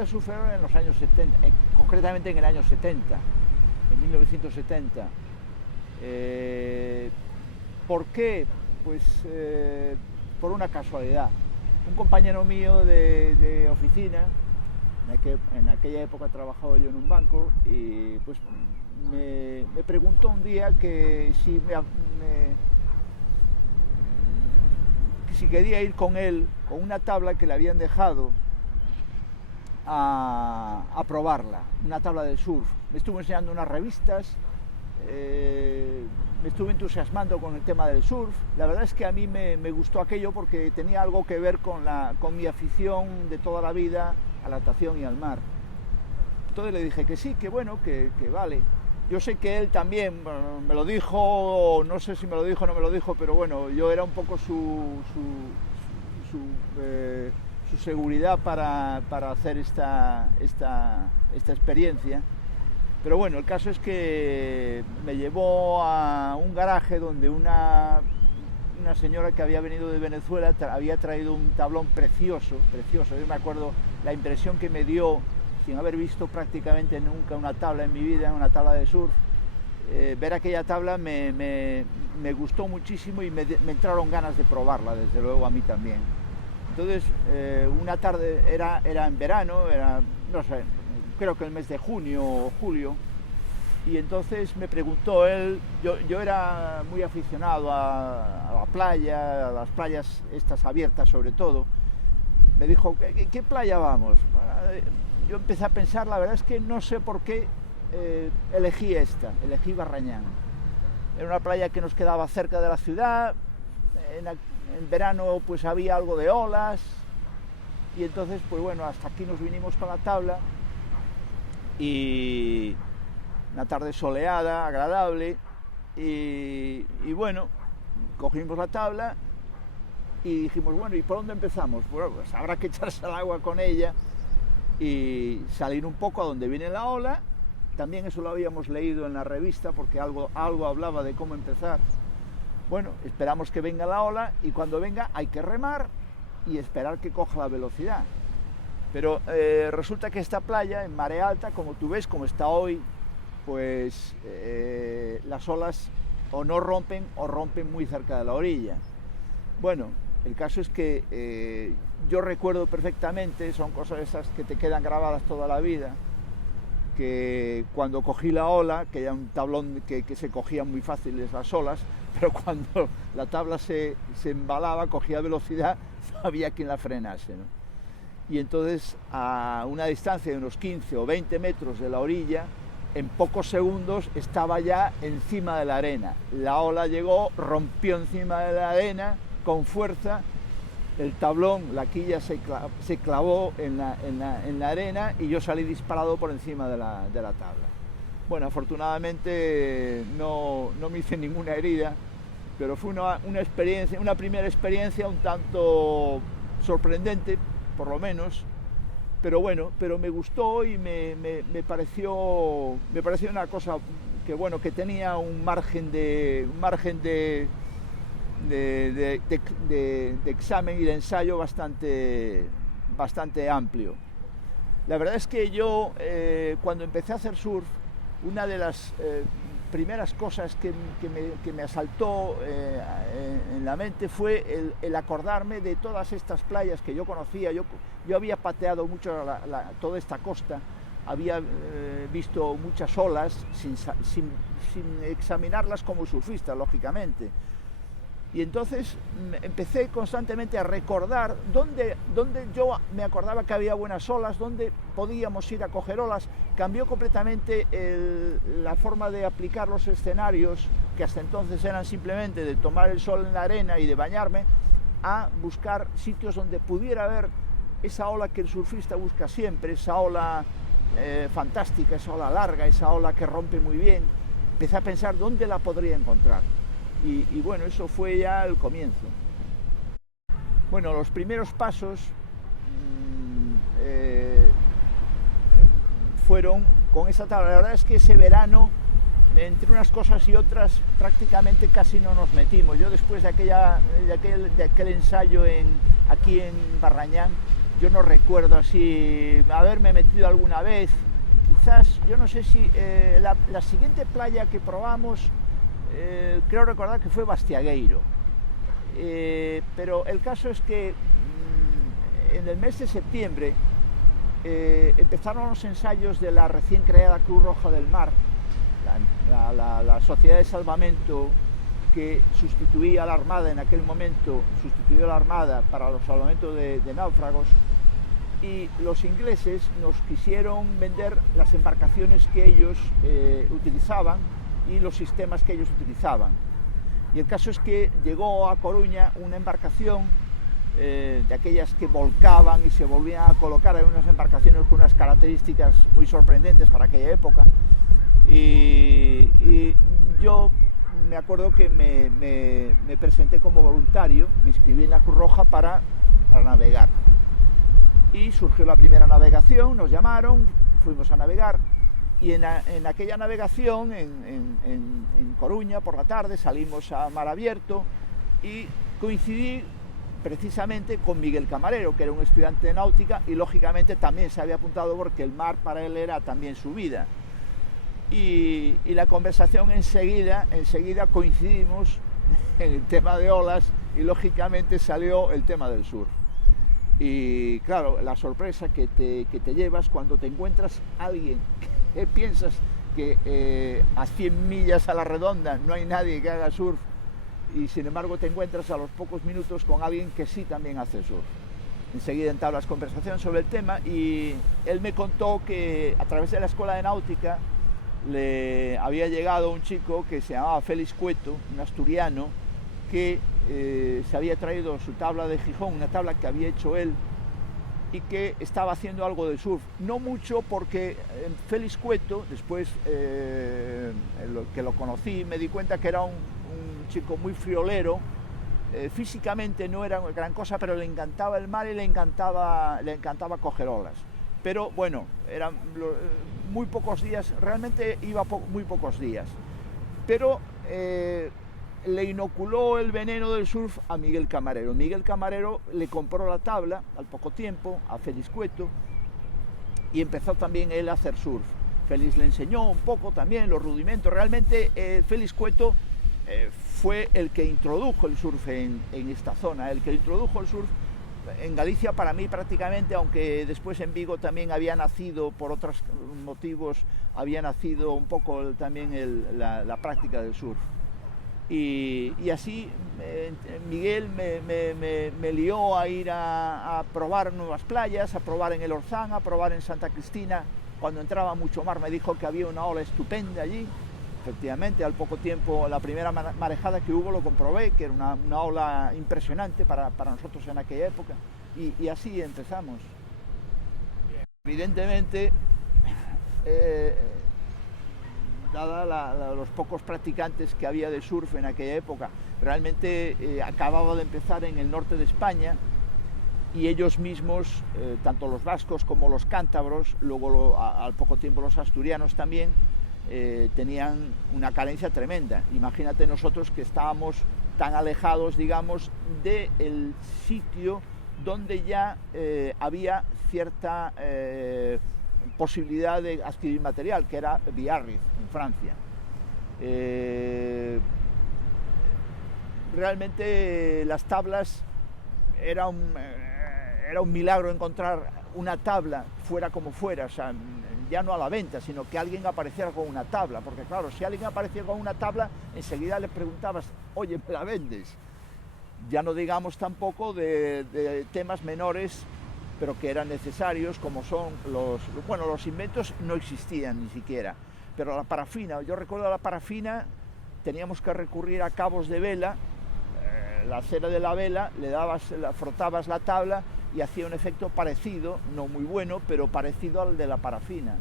a surfear en los años 70, concretamente en el año 70, en 1970. ¿Por qué? Pues por una casualidad. Un compañero mío de oficina, en aquella época trabajaba yo en un banco, y pues me preguntó un día que si quería ir con él con una tabla que le habían dejado a probarla, una tabla de surf. Me estuvo enseñando unas revistas, me estuve entusiasmando con el tema del surf. La verdad es que a mí me gustó aquello porque tenía algo que ver con mi afición de toda la vida a la natación y al mar. Entonces le dije que sí, que bueno, que vale. Yo sé que él también me lo dijo, no sé si me lo dijo o no me lo dijo, pero bueno, yo era un poco su seguridad para hacer esta experiencia. Pero bueno, el caso es que me llevó a un garaje donde una señora que había venido de Venezuela había traído un tablón precioso, precioso. Yo me acuerdo la impresión que me dio, sin haber visto prácticamente nunca una tabla en mi vida, una tabla de surf. Ver aquella tabla me gustó muchísimo y me entraron ganas de probarla, desde luego a mí también. Entonces, una tarde, era en verano, no sé, creo que el mes de junio o julio, y entonces me preguntó él, yo era muy aficionado a la playa, a las playas estas abiertas sobre todo. Me dijo, ¿qué playa vamos? Yo empecé a pensar, la verdad es que no sé por qué elegí Barrañán. Era una playa que nos quedaba cerca de la ciudad, en verano pues había algo de olas, y entonces pues bueno, hasta aquí nos vinimos con la tabla, y una tarde soleada, agradable, y bueno, cogimos la tabla y dijimos, bueno, ¿y por dónde empezamos? Bueno, pues habrá que echarse al agua con ella y salir un poco a donde viene la ola. También eso lo habíamos leído en la revista, porque algo hablaba de cómo empezar. Bueno, esperamos que venga la ola, y cuando venga hay que remar y esperar que coja la velocidad. Pero resulta que esta playa, en marea alta, como tú ves, como está hoy, pues las olas o no rompen o rompen muy cerca de la orilla. Bueno, el caso es que yo recuerdo perfectamente, son cosas esas que te quedan grabadas toda la vida, que cuando cogí la ola, que era un tablón que se cogían muy fáciles las olas, pero cuando la tabla se embalaba, cogía velocidad, no había quien la frenase, ¿no? Y entonces, a una distancia de unos 15 o 20 metros de la orilla, en pocos segundos estaba ya encima de la arena. La ola llegó, rompió encima de la arena con fuerza, el tablón, la quilla se clavó en la arena, y yo salí disparado por encima de la tabla. Bueno, afortunadamente no me hice ninguna herida, pero fue una primera experiencia un tanto sorprendente, por lo menos, pero bueno, pero me gustó y me pareció una cosa que bueno, que tenía un margen de examen y de ensayo bastante amplio. La verdad es que yo, cuando empecé a hacer surf, una de las primeras cosas que me asaltó en la mente fue el acordarme de todas estas playas que yo conocía. Yo había pateado mucho toda esta costa, había visto muchas olas sin examinarlas como surfista, lógicamente. Y entonces empecé constantemente a recordar dónde yo me acordaba que había buenas olas, dónde podíamos ir a coger olas. Cambió completamente la forma de aplicar los escenarios, que hasta entonces eran simplemente de tomar el sol en la arena y de bañarme, a buscar sitios donde pudiera haber esa ola que el surfista busca siempre, esa ola fantástica, esa ola larga, esa ola que rompe muy bien. Empecé a pensar dónde la podría encontrar. Y bueno, eso fue ya el comienzo. Bueno, los primeros pasos fueron con esa tabla. La verdad es que ese verano, entre unas cosas y otras, prácticamente casi no nos metimos. Yo, después de aquel ensayo aquí en Barrañán, yo no recuerdo así haberme metido alguna vez. Quizás, yo no sé si la siguiente playa que probamos, creo recordar que fue Bastiagueiro. Pero el caso es que en el mes de septiembre empezaron los ensayos de la recién creada Cruz Roja del Mar, la Sociedad de Salvamento que sustituía a la Armada en aquel momento, sustituyó a la Armada para el salvamento de náufragos, y los ingleses nos quisieron vender las embarcaciones que ellos utilizaban y los sistemas que ellos utilizaban. Y el caso es que llegó a Coruña una embarcación de aquellas que volcaban y se volvían a colocar, en unas embarcaciones con unas características muy sorprendentes para aquella época. Y yo me acuerdo que me presenté como voluntario, me inscribí en la Cruz Roja para navegar. Y surgió la primera navegación, nos llamaron, fuimos a navegar. Y en aquella navegación, en Coruña, por la tarde, salimos a mar abierto y coincidí precisamente con Miguel Camarero, que era un estudiante de náutica y lógicamente también se había apuntado porque el mar para él era también su vida. Y la conversación enseguida coincidimos en el tema de olas y lógicamente salió el tema del surf. Y claro, la sorpresa que te llevas cuando te encuentras a alguien que piensas que a 100 millas a la redonda no hay nadie que haga surf, y sin embargo te encuentras a los pocos minutos con alguien que sí también hace surf. Enseguida entablas conversación sobre el tema y él me contó que a través de la escuela de náutica le había llegado un chico que se llamaba Félix Cueto, un asturiano, que se había traído su tabla de Gijón, una tabla que había hecho él, y que estaba haciendo algo de surf. No mucho, porque Félix Cueto, después que lo conocí, me di cuenta que era un chico muy friolero, físicamente no era gran cosa, pero le encantaba el mar y le encantaba coger olas. Pero bueno, eran muy pocos días, realmente iba muy pocos días. Pero le inoculó el veneno del surf a Miguel Camarero. Miguel Camarero le compró la tabla al poco tiempo a Félix Cueto y empezó también él a hacer surf. Félix le enseñó un poco también los rudimentos. Realmente Félix Cueto fue el que introdujo el surf en esta zona, el que introdujo el surf en Galicia para mí prácticamente, aunque después en Vigo también había nacido, por otros motivos, había nacido un poco también la práctica del surf. Y así Miguel me lió a ir a probar nuevas playas, a probar en el Orzán, a probar en Santa Cristina. Cuando entraba mucho mar me dijo que había una ola estupenda allí. Efectivamente, al poco tiempo, la primera marejada que hubo lo comprobé, que era una ola impresionante para nosotros en aquella época. Y así empezamos. Evidentemente, dada los pocos practicantes que había de surf en aquella época, realmente acababa de empezar en el norte de España y ellos mismos, tanto los vascos como los cántabros, luego al poco tiempo los asturianos también, tenían una carencia tremenda. Imagínate nosotros que estábamos tan alejados, digamos, del sitio donde ya había cierta posibilidad de adquirir material, que era Biarritz, en Francia. Realmente las tablas era un milagro encontrar una tabla fuera como fuera, o sea, ya no a la venta, sino que alguien apareciera con una tabla, porque claro, si alguien aparecía con una tabla, enseguida le preguntabas, oye, ¿me la vendes? Ya no digamos tampoco de temas menores, pero que eran necesarios, como son los inventos no existían ni siquiera, pero la parafina, yo recuerdo la parafina, teníamos que recurrir a cabos de vela, la cera de la vela, frotabas la tabla y hacía un efecto parecido, no muy bueno, pero parecido al de la parafina.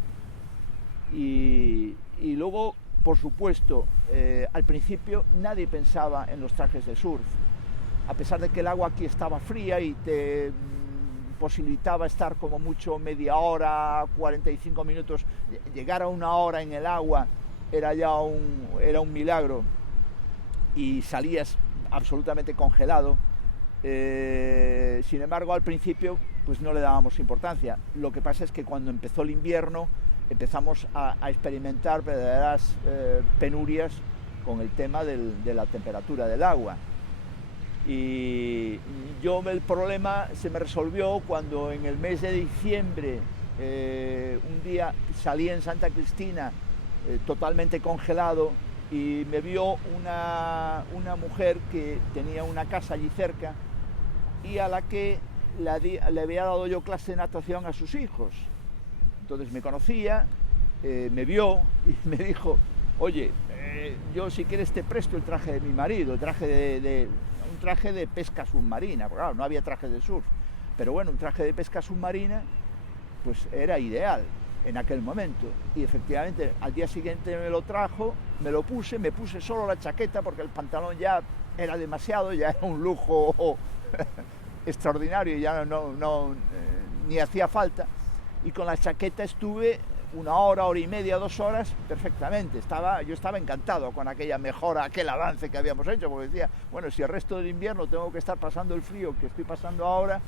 Y luego, por supuesto, al principio nadie pensaba en los trajes de surf, a pesar de que el agua aquí estaba fría y te posibilitaba estar como mucho media hora, 45 minutos, llegar a una hora en el agua era ya un milagro y salías absolutamente congelado. Sin embargo, al principio pues no le dábamos importancia. Lo que pasa es que cuando empezó el invierno empezamos a experimentar verdaderas penurias con el tema de la temperatura del agua. Y el problema se me resolvió cuando en el mes de diciembre un día salí en Santa Cristina totalmente congelado y me vio una mujer que tenía una casa allí cerca y a la que le había dado yo clase de natación a sus hijos. Entonces me conocía, me vio y me dijo, oye, yo si quieres te presto el traje de mi marido, el traje un traje de pesca submarina, porque claro, no había trajes de surf, pero bueno, un traje de pesca submarina pues era ideal en aquel momento. Y efectivamente al día siguiente me lo trajo, me lo puse, me puse solo la chaqueta porque el pantalón ya era demasiado, ya era un lujo extraordinario y ya ni hacía falta. Y con la chaqueta estuve una hora, hora y media, 2 horas perfectamente. Yo estaba encantado con aquella mejora, aquel avance que habíamos hecho, porque decía, bueno, si el resto del invierno tengo que estar pasando el frío que estoy pasando ahora,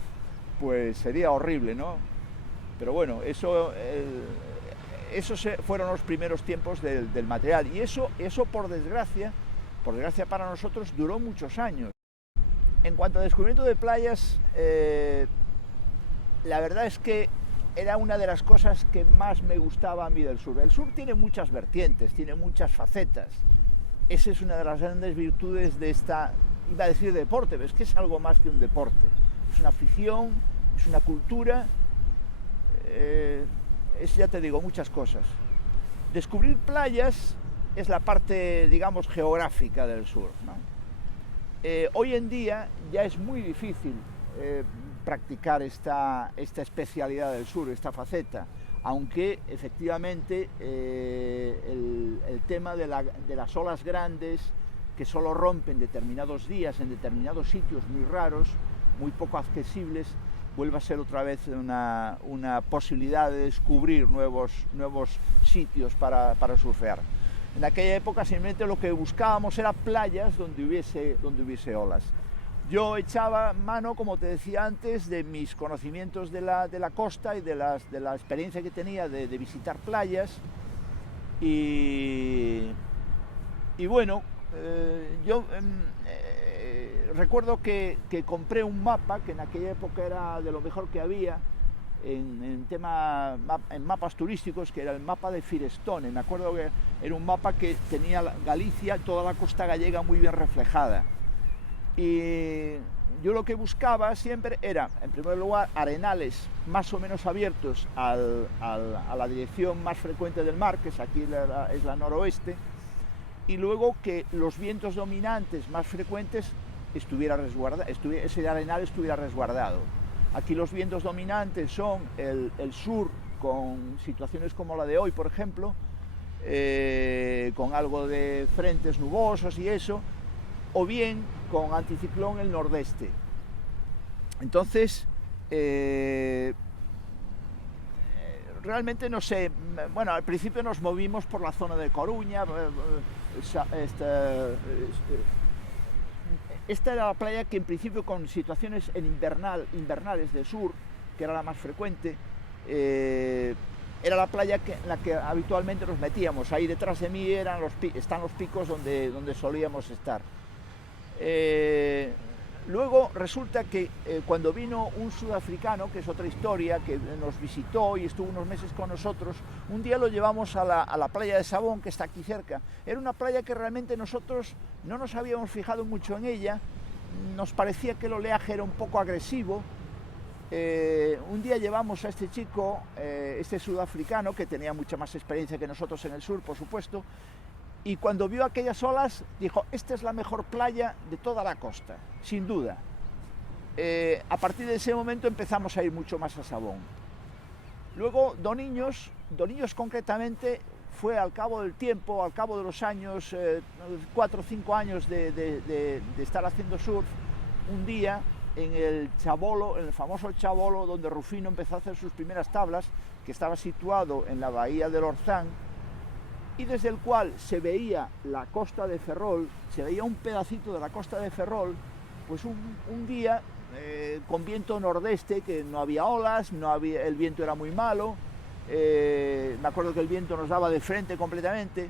pues sería horrible, ¿no? Pero bueno, esos fueron los primeros tiempos del material. Y eso por desgracia para nosotros, duró muchos años. En cuanto a descubrimiento de playas, la verdad es que era una de las cosas que más me gustaba a mí del surf. El surf tiene muchas vertientes, tiene muchas facetas. Esa es una de las grandes virtudes de esta, iba a decir deporte, pero es que es algo más que un deporte. Es una afición, es una cultura, ya te digo, muchas cosas. Descubrir playas es la parte, digamos, geográfica del surf, ¿no? Hoy en día ya es muy difícil practicar esta especialidad del surf, esta faceta, aunque efectivamente el tema de las olas grandes que solo rompen determinados días en determinados sitios muy raros, muy poco accesibles, vuelve a ser otra vez una posibilidad de descubrir nuevos sitios para surfear. En aquella época simplemente lo que buscábamos era playas donde hubiese olas. Yo echaba mano, como te decía antes, de mis conocimientos de la costa y de la experiencia que tenía de visitar playas. Y bueno, yo recuerdo que compré un mapa, que en aquella época era de lo mejor que había, en mapas turísticos, que era el mapa de Firestone. Me acuerdo que era un mapa que tenía Galicia, toda la costa gallega muy bien reflejada. Y yo lo que buscaba siempre era, en primer lugar, arenales más o menos abiertos a la dirección más frecuente del mar, que es aquí es la noroeste, y luego que los vientos dominantes más frecuentes ese arenal estuviera resguardado. Aquí los vientos dominantes son el sur, con situaciones como la de hoy, por ejemplo, con algo de frentes nubosos y eso, o bien con anticiclón el nordeste. Entonces, realmente no sé, bueno, al principio nos movimos por la zona de Coruña, esta era la playa que en principio, con situaciones invernales de sur, que era la más frecuente, era la playa en la que habitualmente nos metíamos. Ahí detrás de mí están los picos donde solíamos estar. Luego resulta que cuando vino un sudafricano, que es otra historia, que nos visitó y estuvo unos meses con nosotros, un día lo llevamos a la playa de Sabón, que está aquí cerca. Era una playa que realmente nosotros no nos habíamos fijado mucho en ella, nos parecía que el oleaje era un poco agresivo. Un día llevamos a este chico, este sudafricano, que tenía mucha más experiencia que nosotros en el sur, por supuesto, y cuando vio aquellas olas dijo, esta es la mejor playa de toda la costa, sin duda. A partir de ese momento empezamos a ir mucho más a Sabón. Luego Doniños concretamente, fue al cabo del tiempo, al cabo de los años, 4 o 5 años de estar haciendo surf, un día en el Chabolo, en el famoso Chabolo, donde Rufino empezó a hacer sus primeras tablas, que estaba situado en la bahía del Orzán, y desde el cual se veía la costa de Ferrol, se veía un pedacito de la costa de Ferrol, pues un día con viento nordeste, que no había olas, el viento era muy malo, me acuerdo que el viento nos daba de frente completamente.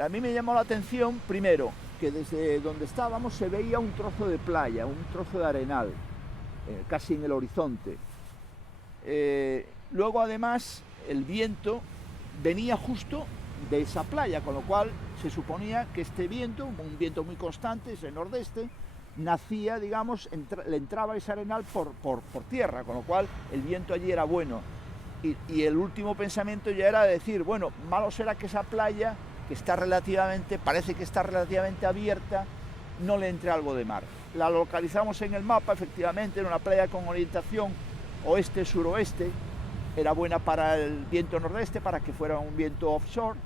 A mí me llamó la atención, primero, que desde donde estábamos se veía un trozo de playa, un trozo de arenal, casi en el horizonte. Luego, además, el viento venía justo de esa playa, con lo cual se suponía que este viento, un viento muy constante, ese nordeste, nacía, digamos, le entraba ese arenal por tierra, con lo cual el viento allí era bueno. Y el último pensamiento ya era decir, bueno, malo será que esa playa, que parece que está relativamente abierta, no le entre algo de mar. La localizamos en el mapa, efectivamente, era una playa con orientación oeste-suroeste, era buena para el viento nordeste, para que fuera un viento offshore,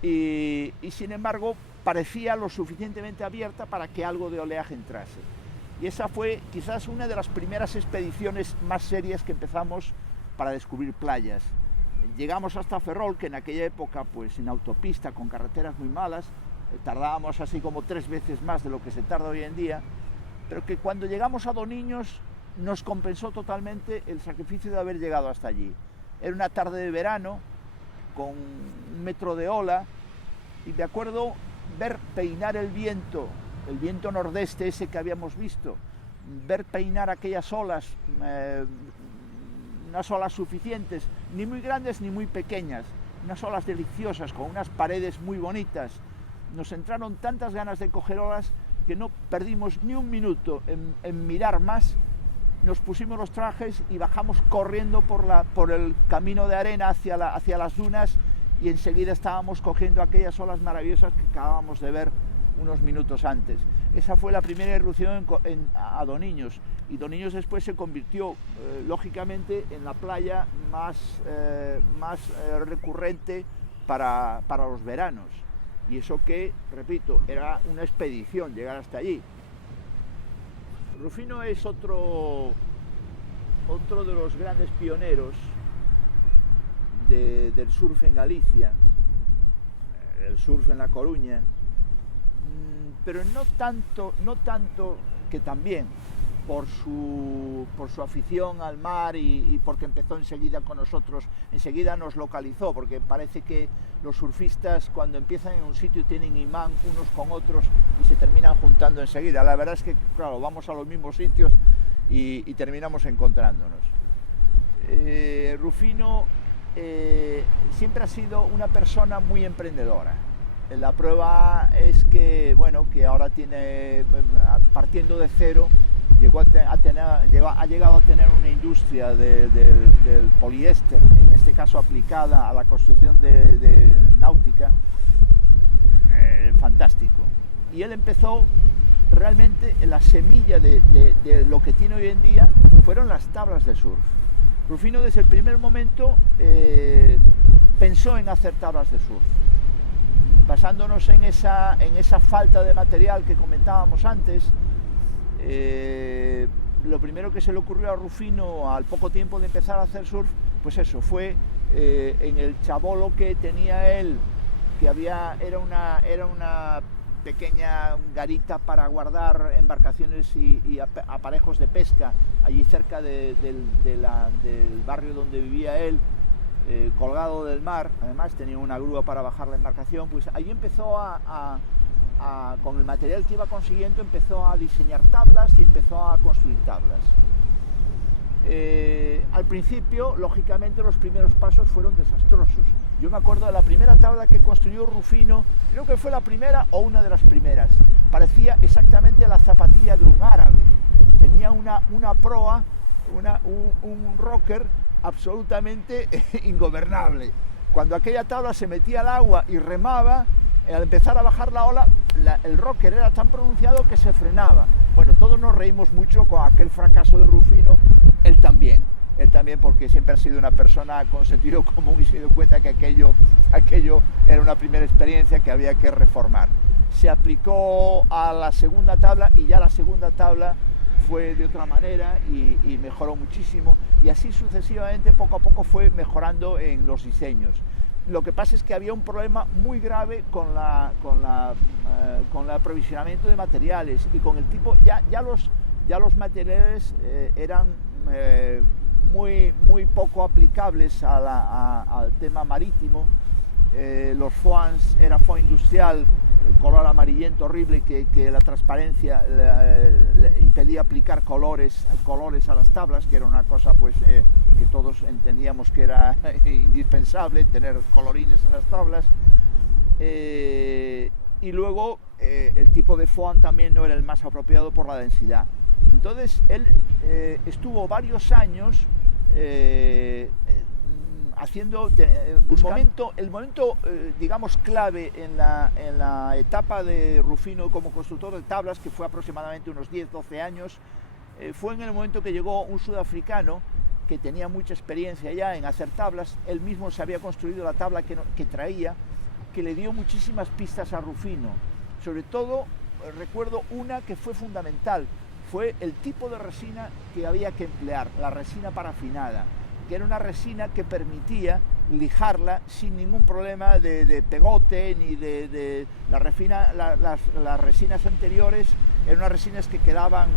y sin embargo parecía lo suficientemente abierta para que algo de oleaje entrase. Y esa fue quizás una de las primeras expediciones más serias que empezamos para descubrir playas. Llegamos hasta Ferrol, que en aquella época, pues en autopista, con carreteras muy malas, tardábamos así como 3 veces más de lo que se tarda hoy en día, pero que cuando llegamos a Doniños nos compensó totalmente el sacrificio de haber llegado hasta allí. Era una tarde de verano, con 1 metro de ola, y me acuerdo ver peinar el viento nordeste ese que habíamos visto, ver peinar aquellas olas, unas olas suficientes, ni muy grandes ni muy pequeñas, unas olas deliciosas con unas paredes muy bonitas. Nos entraron tantas ganas de coger olas que no perdimos ni un minuto en mirar más. Nos pusimos los trajes y bajamos corriendo por el camino de arena hacia las dunas, y enseguida estábamos cogiendo aquellas olas maravillosas que acabábamos de ver unos minutos antes. Esa fue la primera irrupción a Doniños, y Doniños después se convirtió, lógicamente, en la playa más recurrente para los veranos. Y eso que, repito, era una expedición llegar hasta allí. Rufino es otro de los grandes pioneros del surf en Galicia, el surf en La Coruña, pero no tanto que también por su afición al mar y porque empezó enseguida con nosotros, enseguida nos localizó, porque parece que los surfistas cuando empiezan en un sitio tienen imán unos con otros y se terminan juntando enseguida. La verdad es que, claro, vamos a los mismos sitios y terminamos encontrándonos. Rufino siempre ha sido una persona muy emprendedora. La prueba es que, bueno, que ahora partiendo de cero, ha llegado a tener una industria del poliéster, en este caso aplicada a la construcción de náutica, fantástico. Y él empezó realmente, la semilla de lo que tiene hoy en día fueron las tablas de surf. Rufino desde el primer momento pensó en hacer tablas de surf, basándonos en esa falta de material que comentábamos antes. Lo primero que se le ocurrió a Rufino al poco tiempo de empezar a hacer surf, pues eso, fue en el chabolo que tenía él, que era una pequeña garita para guardar embarcaciones y aparejos de pesca, allí cerca del barrio donde vivía él, colgado del mar. Además tenía una grúa para bajar la embarcación. Pues allí empezó con el material que iba consiguiendo, empezó a diseñar tablas y empezó a construir tablas. Al principio, lógicamente, los primeros pasos fueron desastrosos. Yo me acuerdo de la primera tabla que construyó Rufino, creo que fue la primera o una de las primeras. Parecía exactamente la zapatilla de un árabe. Tenía una proa, un rocker absolutamente ingobernable. Cuando aquella tabla se metía al agua y remaba, al empezar a bajar la ola, el rocker era tan pronunciado que se frenaba. Bueno, todos nos reímos mucho con aquel fracaso de Rufino, él también, porque siempre ha sido una persona con sentido común y se dio cuenta que aquello era una primera experiencia que había que reformar. Se aplicó a la segunda tabla y ya la segunda tabla fue de otra manera y mejoró muchísimo, y así sucesivamente, poco a poco fue mejorando en los diseños. Lo que pasa es que había un problema muy grave con el aprovisionamiento de materiales y con el tipo, ya los materiales eran muy poco aplicables al tema marítimo. Los foams era foam industrial, color amarillento horrible que la transparencia le impedía aplicar colores a las tablas, que era una cosa pues que todos entendíamos que era indispensable tener colorines en las tablas. Y luego el tipo de foam también no era el más apropiado por la densidad. Entonces él estuvo varios años haciendo el momento digamos clave en la etapa de Rufino como constructor de tablas, que fue aproximadamente unos 10-12 años, fue en el momento que llegó un sudafricano que tenía mucha experiencia ya en hacer tablas. Él mismo se había construido la tabla que traía, que le dio muchísimas pistas a Rufino. Sobre todo recuerdo una que fue fundamental, fue el tipo de resina que había que emplear, la resina parafinada, que era una resina que permitía lijarla sin ningún problema de pegote ni de las resinas anteriores. Eran unas resinas que quedaban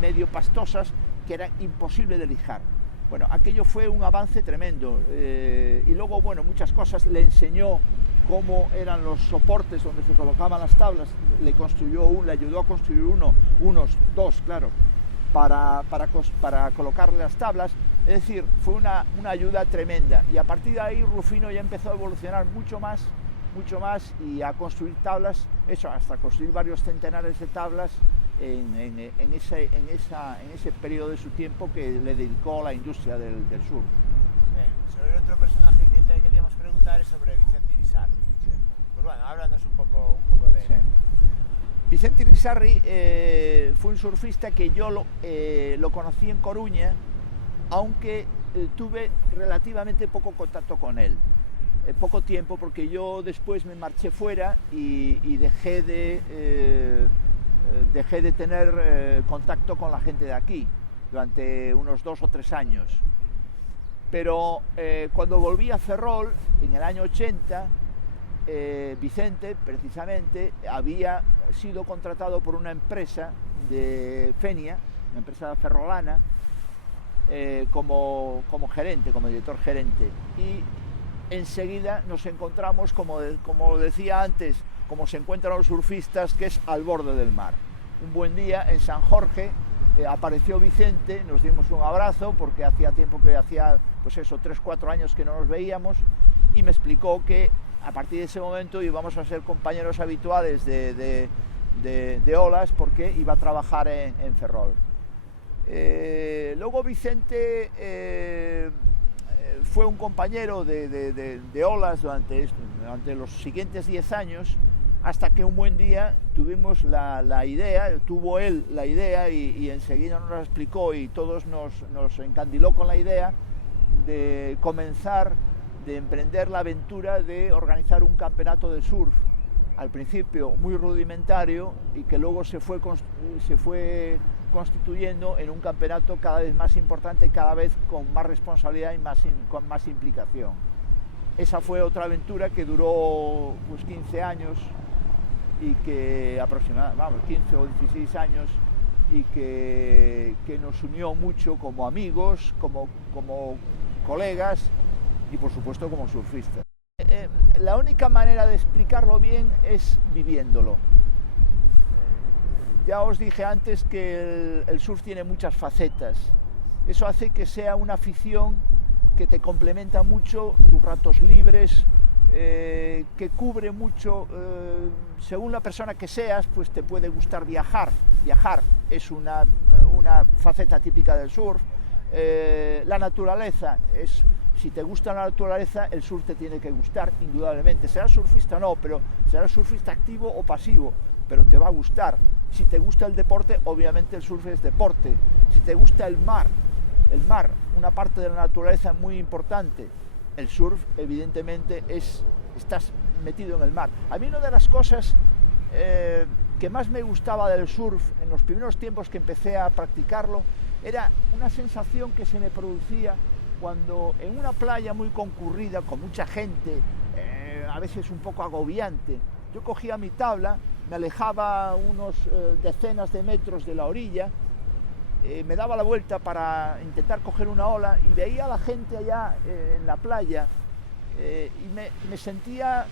medio pastosas, que era imposible de lijar. Bueno, aquello fue un avance tremendo, y luego, bueno, muchas cosas. Le enseñó cómo eran los soportes donde se colocaban las tablas, le ayudó a construir dos, claro, para colocarle las tablas. Es decir, fue una ayuda tremenda, y a partir de ahí Rufino ya empezó a evolucionar mucho más y a construir tablas, hasta construir varios centenares de tablas en ese periodo de su tiempo que le dedicó a la industria del surf. Bien, sobre otro personaje que te queríamos preguntar es sobre Vicente Irisarri. Sí. Pues bueno, háblanos un poco de él. Sí. Vicente Irisarri fue un surfista que yo lo conocí en Coruña, aunque tuve relativamente poco contacto con él. Poco tiempo, porque yo después me marché fuera y dejé de tener contacto con la gente de aquí durante unos 2 o 3 años. Pero cuando volví a Ferrol, en el año 80, Vicente, precisamente, había sido contratado por una empresa de Fenia, una empresa ferrolana, como gerente, como director gerente. Y enseguida nos encontramos, como decía antes, como se encuentran los surfistas, que es al borde del mar. Un buen día en San Jorge apareció Vicente, nos dimos un abrazo, porque hacía tiempo que pues eso, 3-4 años que no nos veíamos, y me explicó que a partir de ese momento íbamos a ser compañeros habituales de olas, porque iba a trabajar en Ferrol. Luego Vicente fue un compañero de olas durante los siguientes 10 años, hasta que un buen día tuvo él la idea y enseguida nos la explicó, y todos nos encandiló con la idea de emprender la aventura de organizar un campeonato de surf, al principio muy rudimentario, y que luego se fue constituyendo en un campeonato cada vez más importante y cada vez con más responsabilidad y con más implicación. Esa fue otra aventura que duró pues 15 años, y que aproximadamente 15 o 16 años, y que nos unió mucho como amigos, como colegas y por supuesto como surfistas. La única manera de explicarlo bien es viviéndolo. Ya os dije antes que el surf tiene muchas facetas. Eso hace que sea una afición que te complementa mucho tus ratos libres, que cubre mucho, según la persona que seas, pues te puede gustar viajar. Viajar es una faceta típica del surf. La naturaleza si te gusta la naturaleza, el surf te tiene que gustar, indudablemente. Serás surfista o no, pero serás surfista activo o pasivo, pero te va a gustar. Si te gusta el deporte, obviamente el surf es deporte. Si te gusta el mar, una parte de la naturaleza muy importante, el surf evidentemente estás metido en el mar. A mí una de las cosas que más me gustaba del surf en los primeros tiempos que empecé a practicarlo era una sensación que se me producía cuando en una playa muy concurrida, con mucha gente, a veces un poco agobiante, yo cogía mi tabla, me alejaba unos decenas de metros de la orilla, me daba la vuelta para intentar coger una ola y veía a la gente allá en la playa y me sentía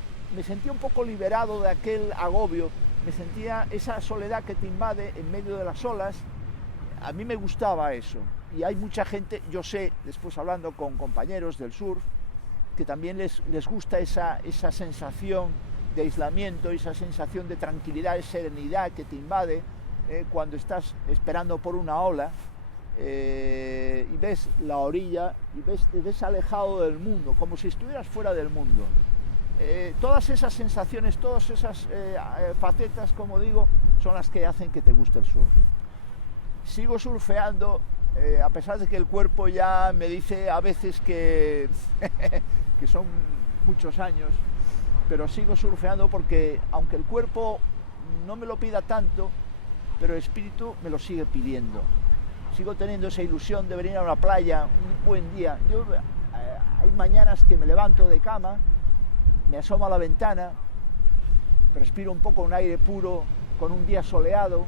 un poco liberado de aquel agobio, me sentía esa soledad que te invade en medio de las olas. A mí me gustaba eso, y hay mucha gente, yo sé, después hablando con compañeros del surf, que también les gusta esa sensación de aislamiento, esa sensación de tranquilidad, de serenidad que te invade cuando estás esperando por una ola y ves la orilla y ves alejado del mundo, como si estuvieras fuera del mundo. Todas esas sensaciones, todas esas facetas, como digo, son las que hacen que te guste el surf. Sigo surfeando, a pesar de que el cuerpo ya me dice a veces que, que son muchos años, pero sigo surfeando porque, aunque el cuerpo no me lo pida tanto, pero el espíritu me lo sigue pidiendo. Sigo teniendo esa ilusión de venir a una playa un buen día. Hay mañanas que me levanto de cama, me asomo a la ventana, respiro un poco un aire puro con un día soleado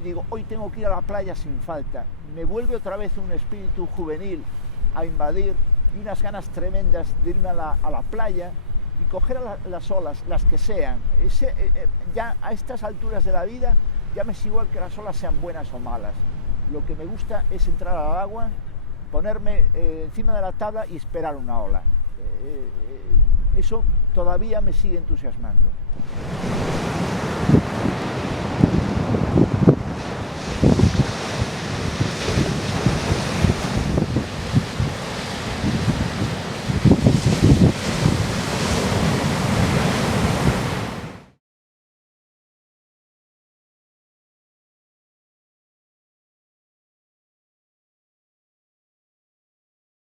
y digo, hoy tengo que ir a la playa sin falta. Me vuelve otra vez un espíritu juvenil a invadir y unas ganas tremendas de irme a la playa y coger las olas, las que sean. Ya a estas alturas de la vida ya me es igual que las olas sean buenas o malas. Lo que me gusta es entrar al agua, ponerme encima de la tabla y esperar una ola. Eso todavía me sigue entusiasmando.